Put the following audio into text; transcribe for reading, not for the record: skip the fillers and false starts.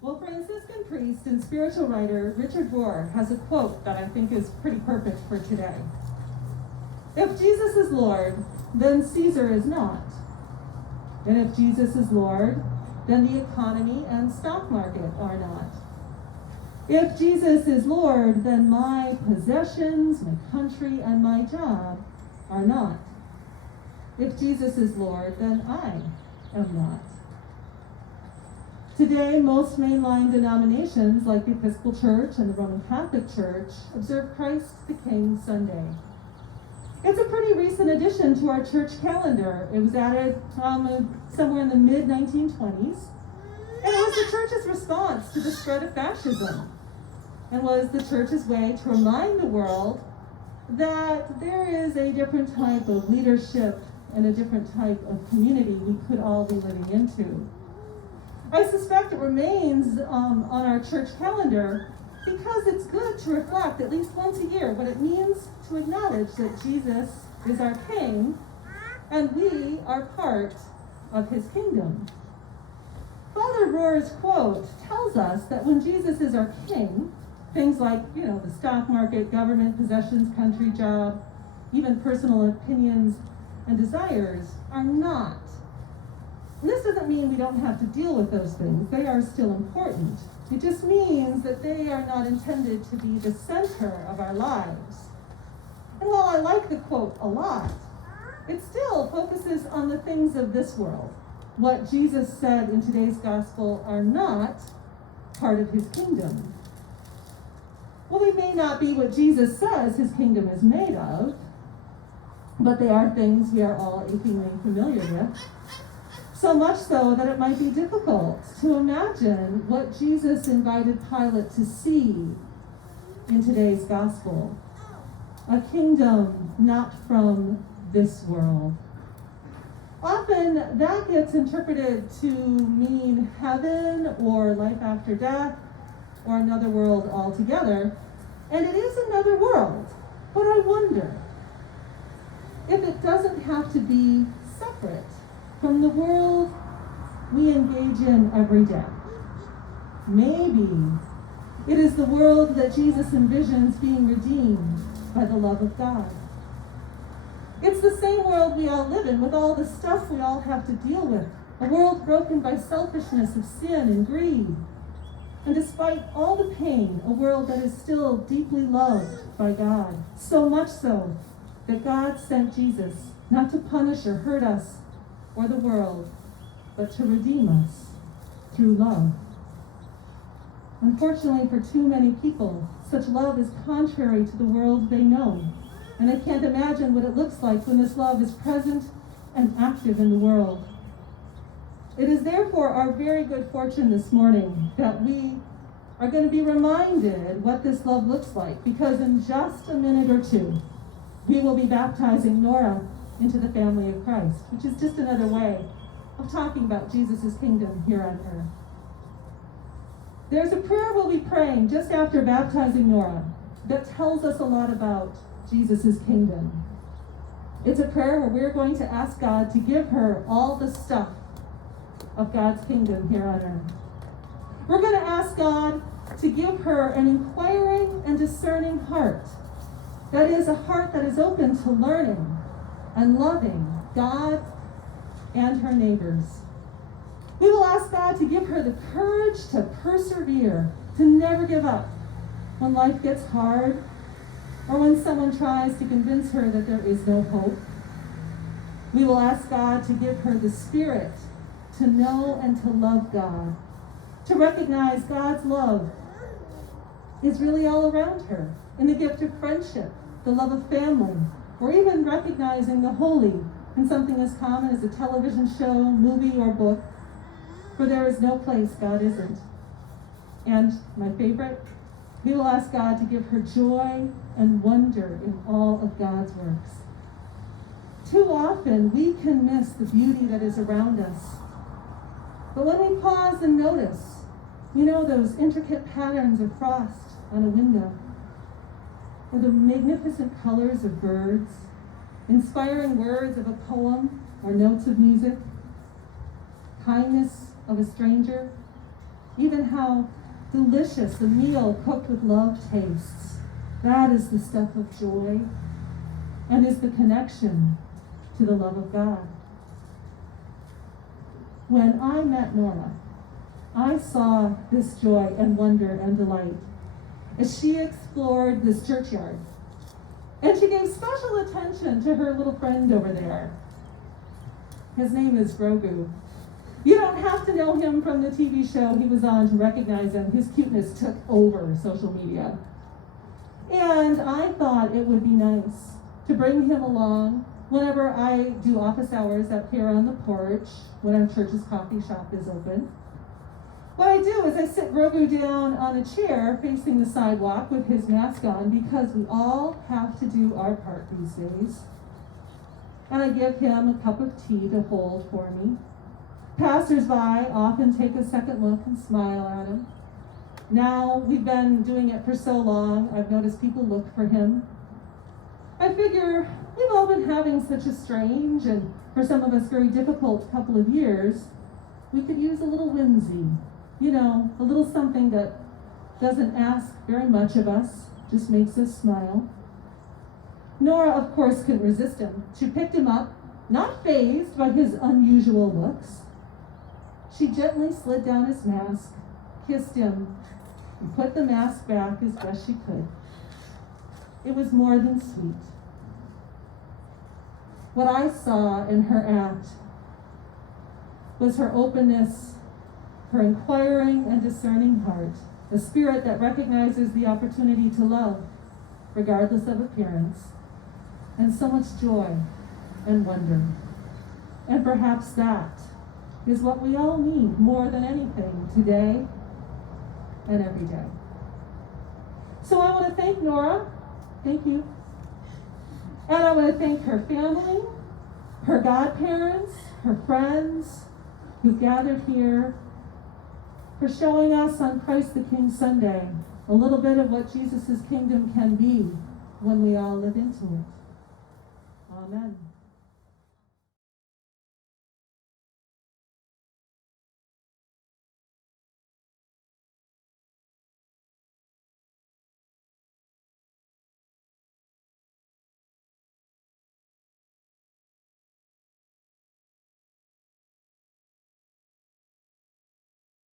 Well, Franciscan priest and spiritual writer Richard Rohr has a quote that I think is pretty perfect for today. If Jesus is Lord, then Caesar is not. And if Jesus is Lord, then the economy and stock market are not. If Jesus is Lord, then my possessions, my country, and my job are not. If Jesus is Lord, then I am not. Today, most mainline denominations, like the Episcopal Church and the Roman Catholic Church, observe Christ the King Sunday. It's a pretty recent addition to our church calendar. It was added somewhere in the mid-1920s, and it was the church's response to the spread of fascism, and was the church's way to remind the world that there is a different type of leadership and a different type of community we could all be living into. I suspect it remains on our church calendar because it's good to reflect at least once a year what it means to acknowledge that Jesus is our King and we are part of his kingdom. Father Rohr's quote tells us that when Jesus is our King, things like, the stock market, government, possessions, country, job, even personal opinions and desires are not. And this doesn't mean we don't have to deal with those things. They are still important. It just means that they are not intended to be the center of our lives. And while I like the quote a lot, it still focuses on the things of this world. What Jesus said in today's gospel are not part of his kingdom. Well, they may not be what Jesus says his kingdom is made of, but they are things we are all achingly familiar with. So much so that it might be difficult to imagine what Jesus invited Pilate to see in today's gospel. A kingdom not from this world. Often that gets interpreted to mean heaven or life after death or another world altogether. And it is another world. But I wonder if it doesn't have to be separate from the world we engage in every day. Maybe it is the world that Jesus envisions being redeemed by the love of God. It's the same world we all live in with all the stuff we all have to deal with. A world broken by selfishness of sin and greed. And despite all the pain, a world that is still deeply loved by God. So much so that God sent Jesus not to punish or hurt us or the world, but to redeem us through love. Unfortunately for too many people, such love is contrary to the world they know. And I can't imagine what it looks like when this love is present and active in the world. It is therefore our very good fortune this morning that we are going to be reminded what this love looks like, because in just a minute or two, we will be baptizing Nora into the family of Christ, which is just another way of talking about Jesus' kingdom here on earth. There's a prayer we'll be praying just after baptizing Nora that tells us a lot about Jesus' kingdom. It's a prayer where we're going to ask God to give her all the stuff of God's kingdom here on earth. We're going to ask God to give her an inquiring and discerning heart. That is, a heart that is open to learning and loving God and her neighbors. We will ask God to give her the courage to persevere, to never give up when life gets hard or when someone tries to convince her that there is no hope. We will ask God to give her the spirit to know and to love God, to recognize God's love is really all around her, in the gift of friendship, the love of family, or even recognizing the holy in something as common as a television show, movie, or book, for there is no place God isn't. And my favorite, we will ask God to give her joy and wonder in all of God's works. Too often, we can miss the beauty that is around us. But when we pause and notice, those intricate patterns of frost on a window, or the magnificent colors of birds, inspiring words of a poem or notes of music, kindness of a stranger, even how delicious a meal cooked with love tastes. That is the stuff of joy and is the connection to the love of God. When I met Nora, I saw this joy and wonder and delight as she explored this churchyard. And she gave special attention to her little friend over there. His name is Grogu. You don't have to know him from the TV show he was on to recognize him. His cuteness took over social media. And I thought it would be nice to bring him along whenever I do office hours up here on the porch, when our church's coffee shop is open. What I do is I sit Grogu down on a chair facing the sidewalk with his mask on, because we all have to do our part these days. And I give him a cup of tea to hold for me. Passers-by often take a second look and smile at him. Now we've been doing it for so long, I've noticed people look for him. I figure we've all been having such a strange and, for some of us, very difficult couple of years. We could use a little whimsy, a little something that doesn't ask very much of us, just makes us smile. Nora, of course, couldn't resist him. She picked him up, not fazed by his unusual looks. She gently slid down his mask, kissed him, and put the mask back as best she could. It was more than sweet. What I saw in her act was her openness, her inquiring and discerning heart, a spirit that recognizes the opportunity to love, regardless of appearance, and so much joy and wonder. And perhaps that is what we all need more than anything today and every day. So I want to thank Nora. Thank you. And I want to thank her family, her godparents, her friends who gathered here, for showing us on Christ the King Sunday a little bit of what Jesus' kingdom can be when we all live into it. Amen.